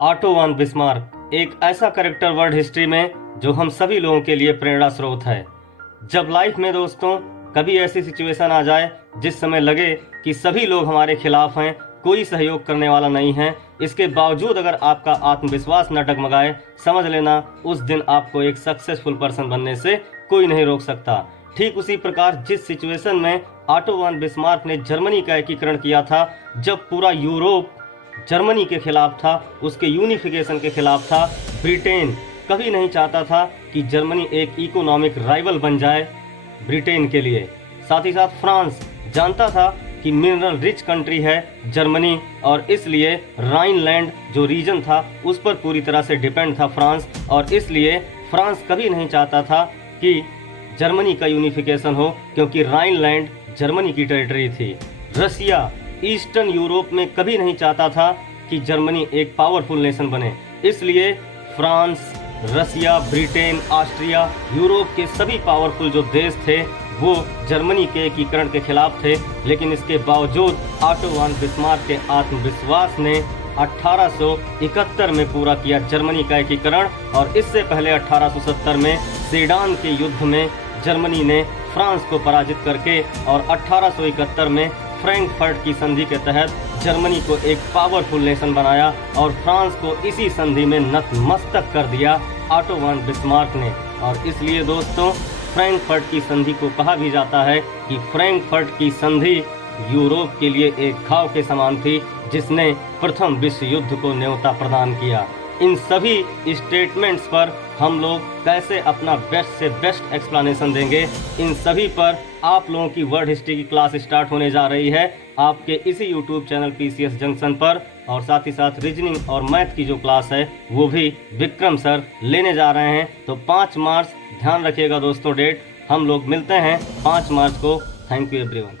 Auto von Bismarck एक ऐसा character world history में जो हम सभी लोगों के लिए प्रेरणा स्रोत है। जब लाइफ में दोस्तों कभी ऐसी सिचुएशन आ जाए जिस समय लगे कि सभी लोग हमारे खिलाफ हैं, कोई सहयोग करने वाला नहीं है, इसके बावजूद अगर आपका आत्मविश्वास न डगमगाए, समझ लेना उस दिन आपको एक सक्सेसफुल पर्सन बनने से कोई नहीं रोक सकता। ठीक उसी प्रकार जिस सिचुएशन में ऑटो वन बिस्मार्क ने जर्मनी का एकीकरण किया था, जब पूरा यूरोप जर्मनी के खिलाफ था, उसके यूनिफिकेशन के खिलाफ था, ब्रिटेन कभी नहीं चाहता था कि जर्मनी एक इकोनॉमिक राइवल बन जाए ब्रिटेन के लिए। साथ ही साथ फ्रांस जानता था कि मिनरल रिच कंट्री है जर्मनी, और इसलिए राइनलैंड जो रीजन था उस पर पूरी तरह से डिपेंड था फ्रांस, और इसलिए फ्रांस कभी नहीं चाहता था कि जर्मनी का यूनिफिकेशन हो, क्योंकि राइनलैंड जर्मनी की टेरिटरी थी। रसिया ईस्टर्न यूरोप में कभी नहीं चाहता था कि जर्मनी एक पावरफुल नेशन बने, इसलिए फ्रांस, रसिया, ब्रिटेन, ऑस्ट्रिया, यूरोप के सभी पावरफुल जो देश थे वो जर्मनी के एकीकरण के खिलाफ थे। लेकिन इसके बावजूद ऑटो वन बिस्मार्क के आत्मविश्वास ने 1871 में पूरा किया जर्मनी का एकीकरण, और इससे पहले 1870 में सेडान के युद्ध में जर्मनी ने फ्रांस को पराजित करके और 1871 में फ्रैंकफर्ट की संधि के तहत जर्मनी को एक पावरफुल नेशन बनाया, और फ्रांस को इसी संधि में नतमस्तक कर दिया ऑटो वन बिस्मार्क ने। और इसलिए दोस्तों फ्रैंकफर्ट की संधि को कहा भी जाता है कि फ्रैंकफर्ट की संधि यूरोप के लिए एक घाव के समान थी, जिसने प्रथम विश्व युद्ध को न्योता प्रदान किया। इन सभी स्टेटमेंट्स पर हम लोग कैसे अपना बेस्ट से बेस्ट एक्सप्लेनेशन देंगे, इन सभी पर आप लोगों की वर्ल्ड हिस्ट्री की क्लास स्टार्ट होने जा रही है आपके इसी यूट्यूब चैनल पीसीएस जंक्शन पर। और साथ ही साथ रीजनिंग और मैथ की जो क्लास है वो भी विक्रम सर लेने जा रहे हैं। तो 5 मार्च ध्यान रखिएगा दोस्तों डेट, हम लोग मिलते हैं 5 मार्च को। Thank you everyone.